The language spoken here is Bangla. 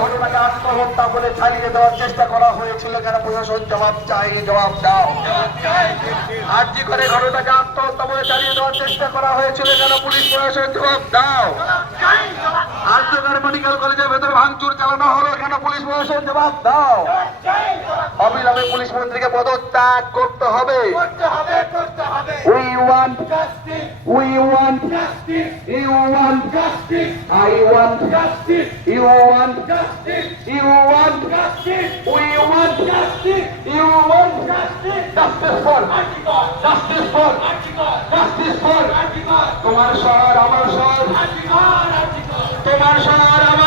ঘটনাকে আত্মহত্যা বলে চালিয়ে দেওয়ার চেষ্টা করা হয়েছিল কেন? প্রশাসন জবাব চাই, জবাব দাও। আরজি করে ঘটনাকে আত্মহত্যা বলে চালিয়ে দেওয়ার চেষ্টা করা হয়েছিল কেন? পুলিশ প্রশাসন জবাব দাও। আরজিকর মেডিকেল কলেজের ভেতরে ভাঙচুর চালানো হলো কেন? পুলিশ প্রশাসন জবাব দাও। অবিলম্বে পুলিশ মন্ত্রীকে পদত্যাগ করতে হবে। We want justice. We want justice. You want justice. I want justice. You want justice. You want justice. We want justice. You want justice. Justice for justice for justice for তোমার শহর আমার শহর, তোমার শহর আমার